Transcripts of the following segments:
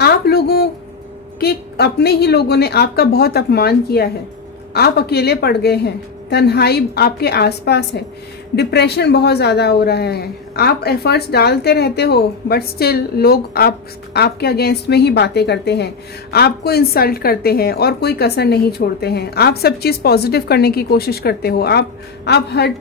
आप लोगों के अपने ही लोगों ने आपका बहुत अपमान किया है, आप अकेले पड़ गए हैं, तन्हाई आपके आसपास है, डिप्रेशन बहुत ज़्यादा हो रहा है, आप एफर्ट्स डालते रहते हो बट स्टिल लोग आपके अगेंस्ट में ही बातें करते हैं, आपको इंसल्ट करते हैं और कोई कसर नहीं छोड़ते हैं। आप सब चीज़ पॉजिटिव करने की कोशिश करते हो, आप हर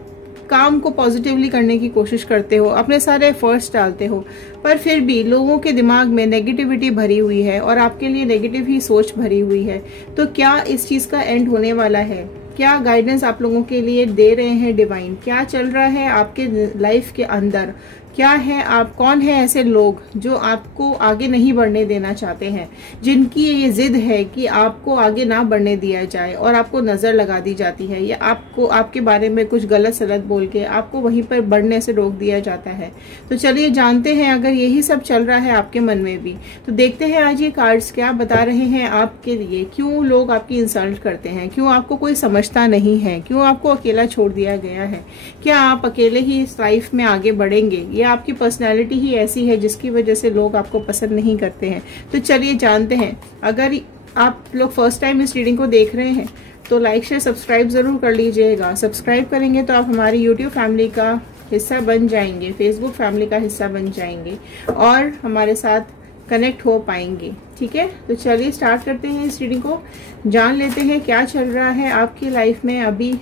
काम को पॉजिटिवली करने की कोशिश करते हो, अपने सारे एफर्ट्स डालते हो, पर फिर भी लोगों के दिमाग में नेगेटिविटी भरी हुई है और आपके लिए नेगेटिव ही सोच भरी हुई है। तो क्या इस चीज़ का एंड होने वाला है? क्या गाइडेंस आप लोगों के लिए दे रहे हैं डिवाइन? क्या चल रहा है आपके लाइफ के अंदर? क्या है आप कौन है ऐसे लोग जो आपको आगे नहीं बढ़ने देना चाहते हैं, जिनकी ये जिद है कि आपको आगे ना बढ़ने दिया जाए और आपको नज़र लगा दी जाती है या आपको आपके बारे में कुछ गलत सलत बोल के आपको वहीं पर बढ़ने से रोक दिया जाता है? तो चलिए जानते हैं, अगर यही सब चल रहा है आपके मन में भी, तो देखते हैं आज ये कार्ड्स क्या बता रहे हैं आपके लिए। क्यों लोग आपकी इंसल्ट करते हैं, क्यों आपको कोई समझता नहीं है, क्यों आपको अकेला छोड़ दिया गया है, क्या आप अकेले ही इस लाइफ में आगे बढ़ेंगे, आपकी पर्सनालिटी ही ऐसी है जिसकी वजह से लोग आपको पसंद नहीं करते हैं? तो चलिए जानते हैं। अगर आप लोग फर्स्ट टाइम इस रीडिंग को देख रहे हैं तो लाइक शेयर सब्सक्राइब जरूर कर लीजिएगा। सब्सक्राइब करेंगे तो आप हमारी यूट्यूब फैमिली का हिस्सा बन जाएंगे, फेसबुक फैमिली का हिस्सा बन जाएंगे और हमारे साथ कनेक्ट हो पाएंगे। ठीक है, तो चलिए स्टार्ट करते हैं इस रीडिंग को, जान लेते हैं क्या चल रहा है आपकी लाइफ में अभी।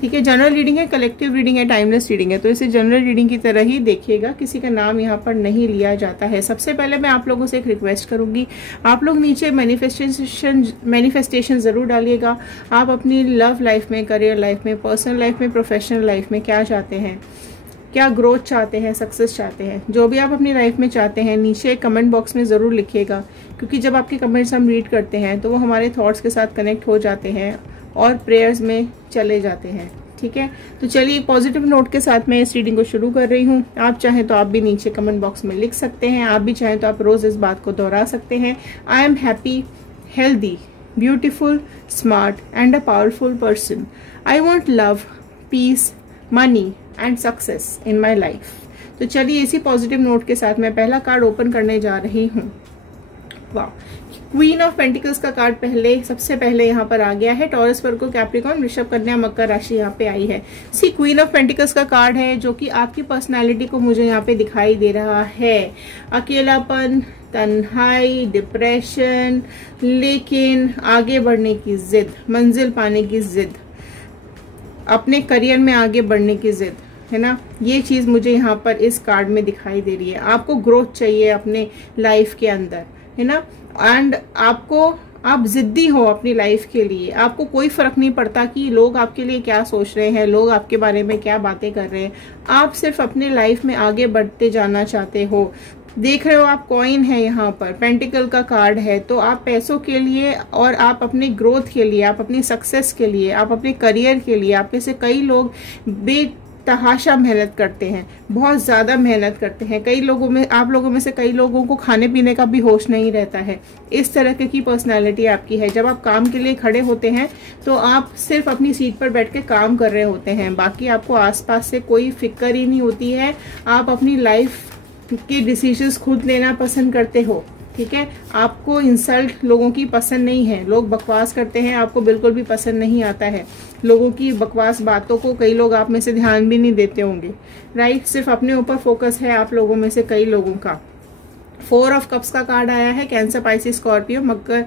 ठीक है, जनरल रीडिंग है, कलेक्टिव रीडिंग है, टाइमलेस रीडिंग है, तो इसे जनरल रीडिंग की तरह ही देखिएगा, किसी का नाम यहाँ पर नहीं लिया जाता है। सबसे पहले मैं आप लोगों से एक रिक्वेस्ट करूंगी, आप लोग नीचे मैनिफेस्टेशन जरूर डालिएगा। आप अपनी लव लाइफ में, करियर लाइफ में, पर्सनल लाइफ में, प्रोफेशनल लाइफ में क्या चाहते हैं, क्या ग्रोथ चाहते हैं, सक्सेस चाहते हैं, जो भी आप अपनी लाइफ में चाहते हैं नीचे कमेंट बॉक्स में ज़रूर लिखिएगा, क्योंकि जब आपके कमेंट्स हम रीड करते हैं तो वो हमारे थॉट्स के साथ कनेक्ट हो जाते हैं और प्रेयर्स में चले जाते हैं। ठीक है, तो चलिए एक पॉजिटिव नोट के साथ मैं इस रीडिंग को शुरू कर रही हूँ। आप चाहें तो आप भी नीचे कमेंट बॉक्स में लिख सकते हैं, आप भी चाहें तो आप रोज इस बात को दोहरा सकते हैं। I am happy, healthy, beautiful, smart and a powerful person. I want love, peace, money and success in my life. तो चलिए इसी पॉजिटिव नोट के साथ मैं पहला कार्ड ओपन करने जा रही हूँ। वाह, क्वीन ऑफ पेंटिकल्स का कार्ड सबसे पहले यहाँ पर आ गया है। टॉरस, वर्गो, कैप्रिकॉर्न, वृषभ, कन्या, मकर राशि यहाँ पे आई है। सी क्वीन ऑफ पेंटिकल्स का कार्ड है जो कि आपकी पर्सनालिटी को मुझे यहाँ पे दिखाई दे रहा है। अकेलापन, तन्हाई, डिप्रेशन, लेकिन आगे बढ़ने की जिद, मंजिल पाने की जिद, अपने करियर में आगे बढ़ने की जिद, है ना, ये चीज मुझे यहाँ पर इस कार्ड में दिखाई दे रही है। आपको ग्रोथ चाहिए अपने लाइफ के अंदर, है ना, एंड आप जिद्दी हो अपनी लाइफ के लिए। आपको कोई फर्क नहीं पड़ता कि लोग आपके लिए क्या सोच रहे हैं, लोग आपके बारे में क्या बातें कर रहे हैं। आप सिर्फ अपने लाइफ में आगे बढ़ते जाना चाहते हो। देख रहे हो आप, कॉइन है यहाँ पर, पेंटिकल का कार्ड है, तो आप पैसों के लिए और आप अपने ग्रोथ के लिए, आप अपनी सक्सेस के लिए, आप अपने करियर के लिए, आप में से कई लोग बेतहाशा मेहनत करते हैं, बहुत ज्यादा मेहनत करते हैं। आप लोगों में से कई लोगों को खाने पीने का भी होश नहीं रहता है। इस तरह की पर्सनालिटी आपकी है। जब आप काम के लिए खड़े होते हैं तो आप सिर्फ अपनी सीट पर बैठ के काम कर रहे होते हैं, बाकी आपको आसपास से कोई फिक्र ही नहीं होती है। आप अपनी लाइफ के डिसीजंस खुद लेना पसंद करते हो। ठीक है, आपको इंसल्ट लोगों की पसंद नहीं है, लोग बकवास करते हैं, आपको बिल्कुल भी पसंद नहीं आता है। लोगों की बकवास बातों को कई लोग आप में से ध्यान भी नहीं देते होंगे, राइट। सिर्फ अपने ऊपर फोकस है आप लोगों में से कई लोगों का। 4 ऑफ कप्स का कार्ड आया है। कैंसर, पाइसिस, स्कॉर्पियो, मकर,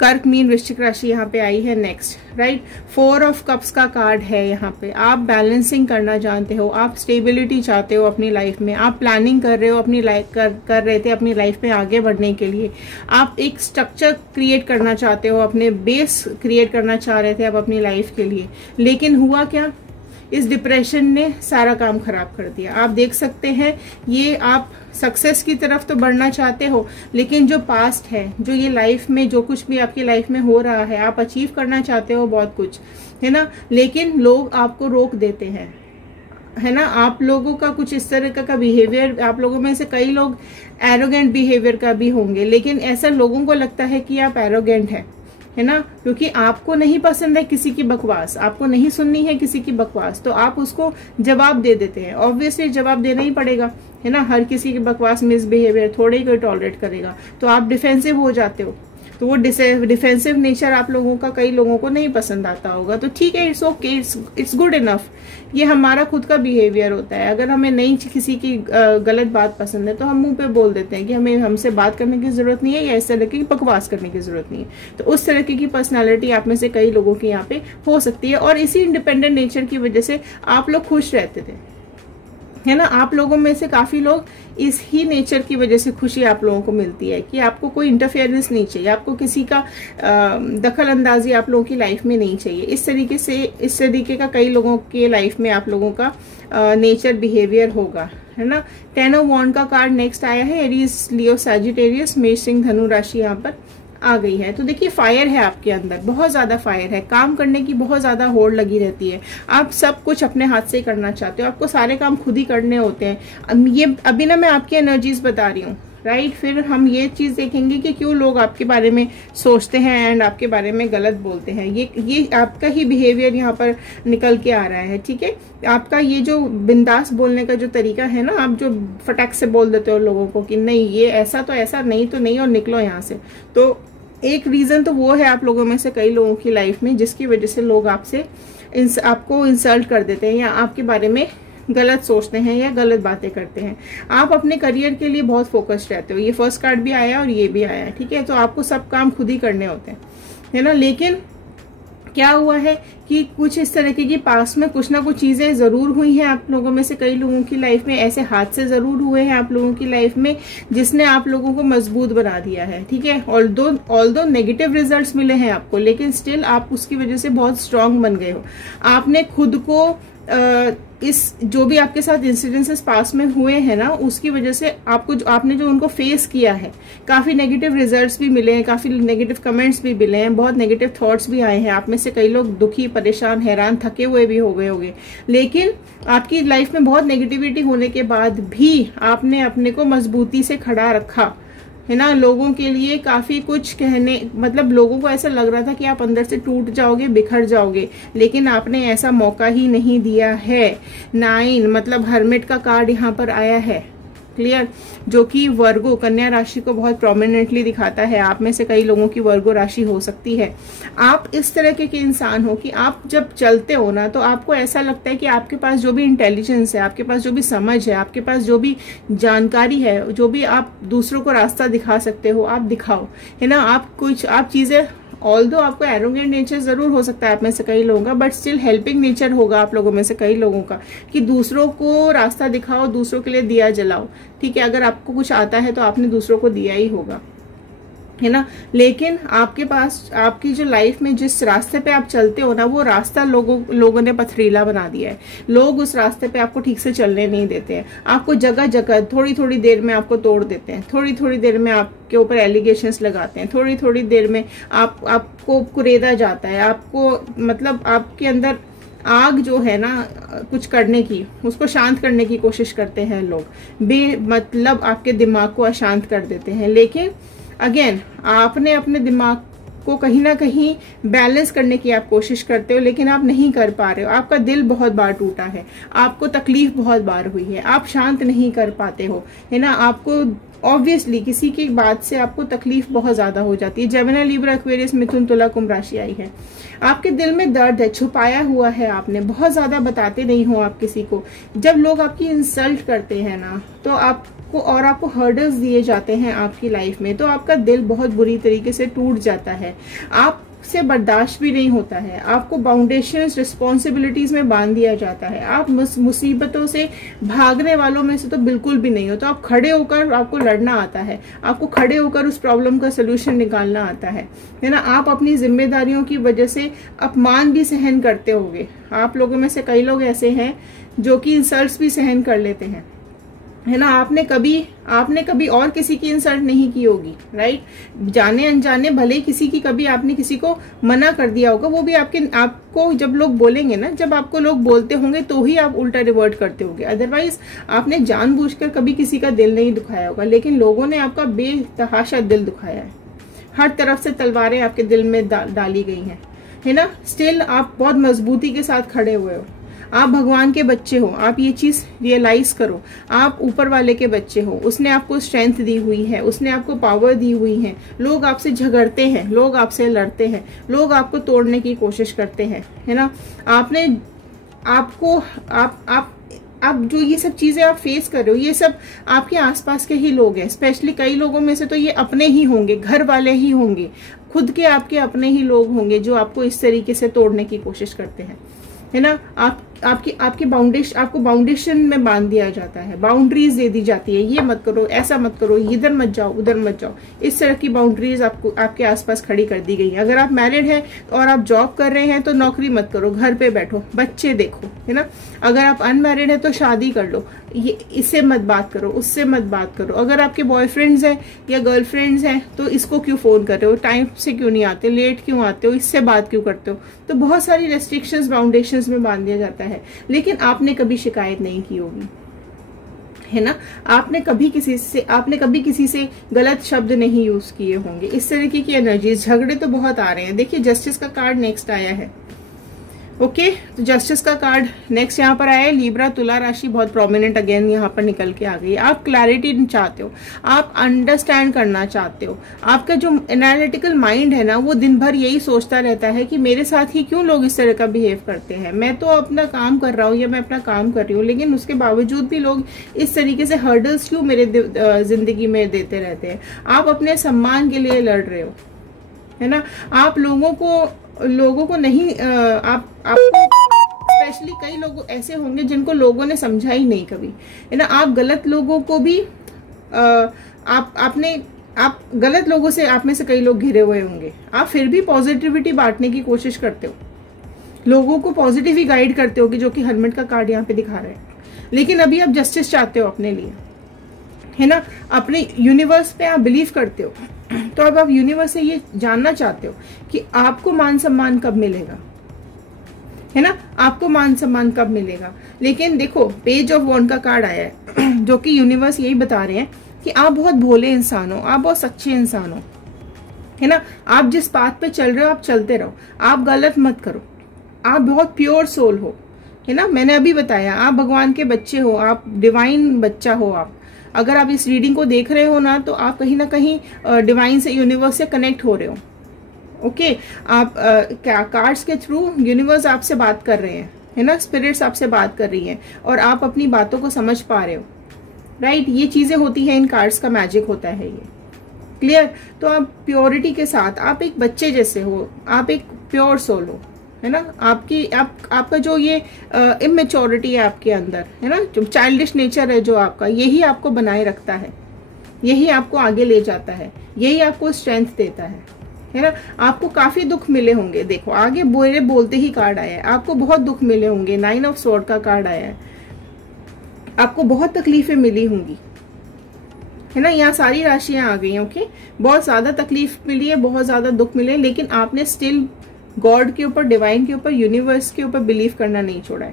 कर्क, मीन, वृश्चिक राशि यहाँ पे आई है नेक्स्ट, राइट। 4 ऑफ कप्स का कार्ड है यहाँ पे। आप बैलेंसिंग करना जानते हो, आप स्टेबिलिटी चाहते हो अपनी लाइफ में, आप प्लानिंग कर रहे हो अपनी लाइफ कर रहे थे अपनी लाइफ में आगे बढ़ने के लिए। आप एक स्ट्रक्चर क्रिएट करना चाहते हो, अपने बेस क्रिएट करना चाह रहे थे आप अपनी लाइफ के लिए, लेकिन हुआ क्या, इस डिप्रेशन ने सारा काम खराब कर दिया। आप देख सकते हैं, ये आप सक्सेस की तरफ तो बढ़ना चाहते हो, लेकिन जो पास्ट है, जो ये लाइफ में जो कुछ भी आपकी लाइफ में हो रहा है, आप अचीव करना चाहते हो बहुत कुछ, है ना, लेकिन लोग आपको रोक देते हैं, है ना। आप लोगों का कुछ इस तरह का बिहेवियर, आप लोगों में से कई लोग एरोगेंट बिहेवियर का भी होंगे, लेकिन ऐसा लोगों को लगता है कि आप एरोगेंट है, है ना, क्योंकि आपको नहीं पसंद है किसी की बकवास, आपको नहीं सुननी है किसी की बकवास, तो आप उसको जवाब दे देते हैं। ऑब्वियसली जवाब देना ही पड़ेगा, है ना। हर किसी की बकवास, मिसबिहेवियर थोड़े ही कोई टॉलरेट करेगा, तो आप डिफेंसिव हो जाते हो। तो वो डिफेंसिव नेचर आप लोगों का कई लोगों को नहीं पसंद आता होगा, तो ठीक है, it's okay, it's good enough. ये हमारा खुद का बिहेवियर होता है। अगर हमें नहीं किसी की गलत बात पसंद है तो हम मुंह पे बोल देते हैं कि हमें हमसे बात करने की जरूरत नहीं है, या इस तरह की बकवास करने की जरूरत नहीं है। तो उस तरह की पर्सनालिटी आप में से कई लोगों की यहाँ पे हो सकती है, और इसी इंडिपेंडेंट नेचर की वजह से आप लोग खुश रहते थे, है ना। आप लोगों में से काफी लोग इस ही नेचर की वजह से खुशी आप लोगों को मिलती है कि आपको कोई इंटरफेरेंस नहीं चाहिए, आपको किसी का दखल अंदाजी आप लोगों की लाइफ में नहीं चाहिए। इस तरीके का कई लोगों के लाइफ में आप लोगों का नेचर बिहेवियर होगा, है ना। 10 ऑफ वॉन्ड का कार्ड नेक्स्ट आया है, एरीज, लियो, सैजिटेरियस, मेष, सिंह, धनु राशि यहाँ पर आ गई है। तो देखिए फायर है आपके अंदर, बहुत ज्यादा फायर है, काम करने की बहुत ज्यादा होड़ लगी रहती है। आप सब कुछ अपने हाथ से करना चाहते हो, आपको सारे काम खुद ही करने होते हैं। ये अभी ना मैं आपकी एनर्जीज बता रही हूँ, राइट। फिर हम ये चीज देखेंगे कि क्यों लोग आपके बारे में सोचते हैं एंड आपके बारे में गलत बोलते हैं। ये आपका ही बिहेवियर यहाँ पर निकल के आ रहा है, ठीक है। आपका ये जो बिंदास बोलने का जो तरीका है ना, आप जो फटाक से बोल देते हो लोगों को कि नहीं ये ऐसा तो ऐसा, नहीं तो नहीं, और निकलो यहाँ से। तो एक रीजन तो वो है आप लोगों में से कई लोगों की लाइफ में, जिसकी वजह से लोग आपको इंसल्ट कर देते हैं, या आपके बारे में गलत सोचते हैं, या गलत बातें करते हैं। आप अपने करियर के लिए बहुत फोकस्ड रहते हो। ये फर्स्ट कार्ड भी आया और ये भी आया, ठीक है। तो आपको सब काम खुद ही करने होते हैं, है ना। लेकिन क्या हुआ है कि कुछ इस तरह की पास में कुछ ना कुछ चीजें जरूर हुई हैं आप लोगों में से कई लोगों की लाइफ में, ऐसे हादसे जरूर हुए हैं आप लोगों की लाइफ में जिसने आप लोगों को मजबूत बना दिया है, ठीक है। ऑल्दो नेगेटिव रिजल्ट्स मिले हैं आपको, लेकिन स्टिल आप उसकी वजह से बहुत स्ट्रांग बन गए हो। आपने खुद को इस जो भी आपके साथ इंसिडेंसेस पास में हुए हैं ना, उसकी वजह से आपने जो उनको फेस किया है, काफी नेगेटिव रिजल्ट्स भी मिले हैं, काफी नेगेटिव कमेंट्स भी मिले हैं, बहुत नेगेटिव थॉट्स भी आए हैं। आप में से कई लोग दुखी, परेशान, हैरान, थके हुए भी हो गए होंगे। लेकिन आपकी लाइफ में बहुत नेगेटिविटी होने के बाद भी आपने अपने को मजबूती से खड़ा रखा, है ना। लोगों के लिए काफी कुछ कहने, मतलब लोगों को ऐसा लग रहा था कि आप अंदर से टूट जाओगे, बिखर जाओगे, लेकिन आपने ऐसा मौका ही नहीं दिया है। 9 मतलब हर्मिट का कार्ड यहाँ पर आया है, क्लियर, जो कि वर्गो, कन्या राशि को बहुत प्रोमिनेंटली दिखाता है। आप में से कई लोगों की वर्गो राशि हो सकती है। आप इस तरह के इंसान हो कि आप जब चलते हो ना, तो आपको ऐसा लगता है कि आपके पास जो भी इंटेलिजेंस है, आपके पास जो भी समझ है, आपके पास जो भी जानकारी है, जो भी आप दूसरों को रास्ता दिखा सकते हो, आप दिखाओ, है ना। आप चीजें, ऑल्दो आपको एरोगेंट नेचर जरूर हो सकता है आप में से कई लोगों का, बट स्टिल हेल्पिंग नेचर होगा आप लोगों में से कई लोगों का, कि दूसरों को रास्ता दिखाओ, दूसरों के लिए दिया जलाओ, ठीक है। अगर आपको कुछ आता है तो आपने दूसरों को दिया ही होगा, है ना। लेकिन आपके पास, आपकी जो लाइफ में जिस रास्ते पे आप चलते हो ना, वो रास्ता लोगों ने पथरीला बना दिया है। लोग उस रास्ते पे आपको ठीक से चलने नहीं देते हैं। आपको जगह जगह थोड़ी थोड़ी देर में आपको तोड़ देते हैं, थोड़ी थोड़ी देर में आपके ऊपर एलिगेशंस लगाते हैं, थोड़ी थोड़ी देर में आपको कुरेदा जाता है। आपको मतलब आपके अंदर आग जो है ना कुछ करने की, उसको शांत करने की कोशिश करते हैं लोग, मतलब आपके दिमाग को अशांत कर देते हैं। लेकिन अगेन आपने अपने दिमाग को कहीं ना कहीं बैलेंस करने की आप कोशिश करते हो, लेकिन आप नहीं कर पा रहे हो। आपका दिल बहुत बार टूटा है, आपको तकलीफ बहुत बार हुई है, आप शांत नहीं कर पाते हो, है ना। आपको ऑब्वियसली किसी की बात से आपको तकलीफ बहुत ज्यादा हो जाती है। जेमिनी, लिब्रा, एक्वेरियस, मिथुन, तुला, कुंभ राशि आई है। आपके दिल में दर्द है, छुपाया हुआ है, आपने बहुत ज्यादा बताते नहीं हो आप किसी को। जब लोग आपकी इंसल्ट करते हैं ना, तो आपको हर्डल्स दिए जाते हैं आपकी लाइफ में, तो आपका दिल बहुत बुरी तरीके से टूट जाता है। आपसे बर्दाश्त भी नहीं होता है, आपको बाउंडेशंस, रिस्पॉन्सिबिलिटीज में बांध दिया जाता है। आप मुसीबतों से भागने वालों में से तो बिल्कुल भी नहीं हो। तो आप खड़े होकर, आपको लड़ना आता है, आपको खड़े होकर उस प्रॉब्लम का सोल्यूशन निकालना आता है ना। आप अपनी जिम्मेदारियों की वजह से अपमान भी सहन करते होंगे। आप लोगों में से कई लोग ऐसे हैं जो कि इंसल्ट्स भी सहन कर लेते हैं, है ना। आपने कभी और किसी की इंसल्ट नहीं की होगी, राइट। जाने अनजाने भले किसी की, कभी आपने किसी को मना कर दिया होगा, वो भी आपको जब लोग बोलेंगे ना, जब आपको लोग बोलते होंगे तो ही आप उल्टा रिवर्ट करते होंगे। अदरवाइज आपने जानबूझकर कभी किसी का दिल नहीं दुखाया होगा, लेकिन लोगों ने आपका बेतहाशा दिल दुखाया है। हर तरफ से तलवारें आपके दिल में डाली गई हैं, है ना। स्टिल आप बहुत मजबूती के साथ खड़े हुए हो। आप भगवान के बच्चे हो, आप ये चीज रियलाइज करो। आप ऊपर वाले के बच्चे हो, उसने आपको स्ट्रेंथ दी हुई है, उसने आपको पावर दी हुई है। लोग आपसे झगड़ते हैं, लोग आपसे लड़ते हैं, लोग आपको तोड़ने की कोशिश करते हैं, है ना। आपने आपको आप जो ये सब चीजें आप फेस कर रहे हो, ये सब आपके आसपास के ही लोग हैं। स्पेशली कई लोगों में से तो ये अपने ही होंगे, घर वाले ही होंगे, खुद के आपके अपने ही लोग होंगे जो आपको इस तरीके से तोड़ने की कोशिश करते हैं, है ना। आपकी बाउंडेशन में बांध दिया जाता है, बाउंड्रीज दे दी जाती है, ये मत करो, ऐसा मत करो, इधर मत जाओ, उधर मत जाओ। इस तरह की बाउंड्रीज आपके आसपास खड़ी कर दी गई है। अगर आप मैरिड हैं और आप जॉब कर रहे हैं तो नौकरी मत करो, घर पे बैठो, बच्चे देखो, है ना। अगर आप अनमैरिड है तो शादी कर लो, ये इससे मत बात करो, उससे मत बात करो। अगर आपके बॉयफ्रेंड्स हैं या गर्लफ्रेंड्स हैं तो इसको क्यों फोन कर रहे हो, टाइम से क्यों नहीं आते, लेट क्यों आते हो, इससे बात क्यों करते हो। तो बहुत सारी रेस्ट्रिक्शंस, बाउंडेशंस में बांध दिया जाता है, लेकिन आपने कभी शिकायत नहीं की होगी, है ना। आपने कभी किसी से गलत शब्द नहीं यूज किए होंगे। इस तरीके की एनर्जीज, झगड़े तो बहुत आ रहे हैं। देखिए जस्टिस का कार्ड नेक्स्ट आया है। ओके, तो जस्टिस का कार्ड नेक्स्ट यहाँ पर आया है। लीब्रा, तुला राशि बहुत प्रोमिनेंट अगेन यहाँ पर निकल के आ गई। आप क्लैरिटी चाहते हो, आप अंडरस्टैंड करना चाहते हो। आपका जो एनालिटिकल माइंड है ना, वो दिन भर यही सोचता रहता है कि मेरे साथ ही क्यों लोग इस तरह का बिहेव करते हैं। मैं तो अपना काम कर रहा हूँ या मैं अपना काम कर रही हूँ, लेकिन उसके बावजूद भी लोग इस तरीके से हर्डल्स क्यों मेरे जिंदगी में देते रहते हैं। आप अपने सम्मान के लिए लड़ रहे हो, है ना। आप लोगों को नहीं, आपको स्पेशली कई लोग ऐसे होंगे जिनको लोगों ने समझा ही नहीं कभी, है ना। आप गलत लोगों को भी आप गलत लोगों से, आप में से कई लोग घिरे हुए होंगे। आप फिर भी पॉजिटिविटी बांटने की कोशिश करते हो, लोगों को पॉजिटिव ही गाइड करते हो, कि जो कि हर्मिट का कार्ड यहाँ पे दिखा रहे हैं। लेकिन अभी आप जस्टिस चाहते हो अपने लिए, है ना। अपने यूनिवर्स पे आप बिलीव करते हो, तो अब आप यूनिवर्स से ये जानना चाहते हो कि आपको मान सम्मान कब मिलेगा, है ना। आपको मान सम्मान कब मिलेगा। लेकिन देखो पेज ऑफ वॉन्ड का कार्ड आया है, जो कि यूनिवर्स यही बता रहे हैं कि आप बहुत भोले इंसान हो, आप बहुत सच्चे इंसान हो, है ना। आप जिस पाथ पे चल रहे हो आप चलते रहो, आप गलत मत करो। आप बहुत प्योर सोल हो, है ना। मैंने अभी बताया आप भगवान के बच्चे हो, आप डिवाइन बच्चा हो। आप अगर आप इस रीडिंग को देख रहे हो ना, तो आप कहीं ना कहीं डिवाइन से, यूनिवर्स से कनेक्ट हो रहे हो। ओके, आप क्या कार्ड्स के थ्रू यूनिवर्स आपसे बात कर रहे हैं, है ना। स्पिरिट्स आपसे बात कर रही हैं और आप अपनी बातों को समझ पा रहे हो, राइट। ये चीजें होती हैं, इन कार्ड्स का मैजिक होता है ये। क्लियर। तो आप प्योरिटी के साथ, आप एक बच्चे जैसे हो, आप एक प्योर सोल हो, है ना। आपका जो ये इमेच्योरिटी है आपके अंदर, है ना, जो चाइल्डिश नेचर है जो आपका, यही आपको बनाए रखता है, यही आपको आगे ले जाता है, यही आपको स्ट्रेंथ देता है ना। आपको काफी दुख मिले होंगे। देखो आगे बोलते ही कार्ड आया है, आपको बहुत दुख मिले होंगे। 9 ऑफ स्वॉर्ड का कार्ड आया है, आपको बहुत तकलीफें मिली होंगी, है ना। यहाँ सारी राशियां आ गई। ओके, बहुत ज्यादा तकलीफ मिली है, बहुत ज्यादा दुख मिले, लेकिन आपने स्टिल गॉड के ऊपर, डिवाइन के ऊपर, यूनिवर्स के ऊपर बिलीव करना नहीं छोड़ा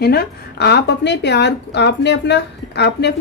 है ना। आप अपने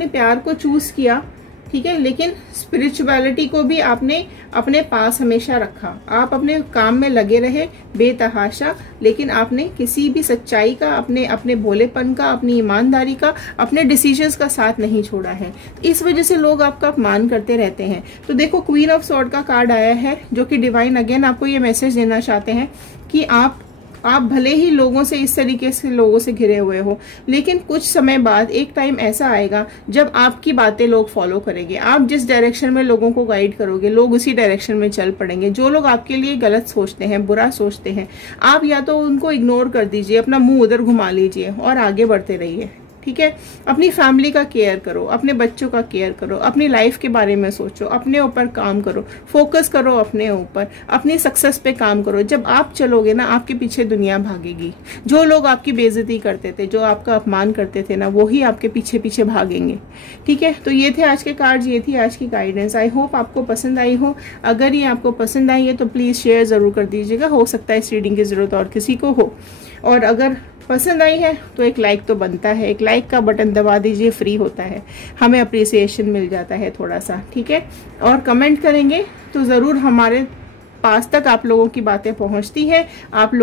प्यार को चूज किया, ठीक है, लेकिन स्पिरिचुअलिटी को भी आपने अपने पास हमेशा रखा। आप अपने काम में लगे रहे बेतहाशा, लेकिन आपने किसी भी सच्चाई का, अपने भोलेपन का, अपनी ईमानदारी का, अपने डिसीजंस का साथ नहीं छोड़ा है। इस वजह से लोग आपका अपमान करते रहते हैं। तो देखो क्वीन ऑफ स्वॉर्ड का कार्ड आया है, जो कि डिवाइन अगेन आपको ये मैसेज देना चाहते हैं कि आप भले ही लोगों से, इस तरीके से लोगों से घिरे हुए हो, लेकिन कुछ समय बाद एक टाइम ऐसा आएगा जब आपकी बातें लोग फॉलो करेंगे। आप जिस डायरेक्शन में लोगों को गाइड करोगे, लोग उसी डायरेक्शन में चल पड़ेंगे। जो लोग आपके लिए गलत सोचते हैं, बुरा सोचते हैं, आप या तो उनको इग्नोर कर दीजिए, अपना मुंह उधर घुमा लीजिए और आगे बढ़ते रहिए, ठीक है। अपनी फैमिली का केयर करो, अपने बच्चों का केयर करो, अपनी लाइफ के बारे में सोचो, अपने ऊपर काम करो, फोकस करो अपने ऊपर, अपनी सक्सेस पे काम करो। जब आप चलोगे ना, आपके पीछे दुनिया भागेगी। जो लोग आपकी बेइज्जती करते थे, जो आपका अपमान करते थे ना, वो ही आपके पीछे पीछे भागेंगे, ठीक है। तो ये थे आज के कार्ड्स, ये थी आज की गाइडेंस। आई होप आपको पसंद आई हो। अगर ये आपको पसंद आई है तो प्लीज शेयर जरूर कर दीजिएगा, हो सकता है इस रीडिंग की जरूरत और किसी को हो। और अगर पसंद आई है तो एक लाइक तो बनता है, एक लाइक का बटन दबा दीजिए, फ्री होता है, हमें अप्रिसिएशन मिल जाता है थोड़ा सा, ठीक है। और कमेंट करेंगे तो ज़रूर हमारे पास तक आप लोगों की बातें पहुंचती हैं, आप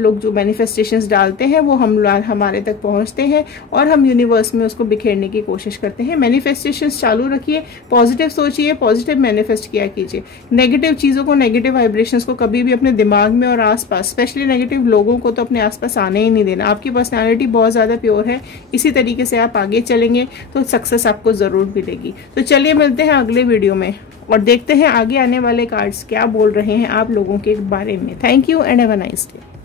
लोग जो मैनिफेस्टेशंस डालते हैं वो हमारे तक पहुंचते हैं और हम यूनिवर्स में उसको बिखेरने की कोशिश करते हैं। मैनिफेस्टेशंस चालू रखिए, पॉजिटिव सोचिए, पॉजिटिव मैनिफेस्ट किया कीजिए। नेगेटिव चीज़ों को, नेगेटिव वाइब्रेशंस को कभी भी अपने दिमाग में और आसपास, स्पेशली नेगेटिव लोगों को तो अपने आसपास आने ही नहीं देना। आपकी पर्सनैलिटी बहुत ज़्यादा प्योर है, इसी तरीके से आप आगे चलेंगे तो सक्सेस आपको ज़रूर मिलेगी। तो चलिए मिलते हैं अगले वीडियो में और देखते हैं आगे आने वाले कार्ड्स क्या बोल रहे हैं आप लोगों के बारे में। Thank you and have a nice day.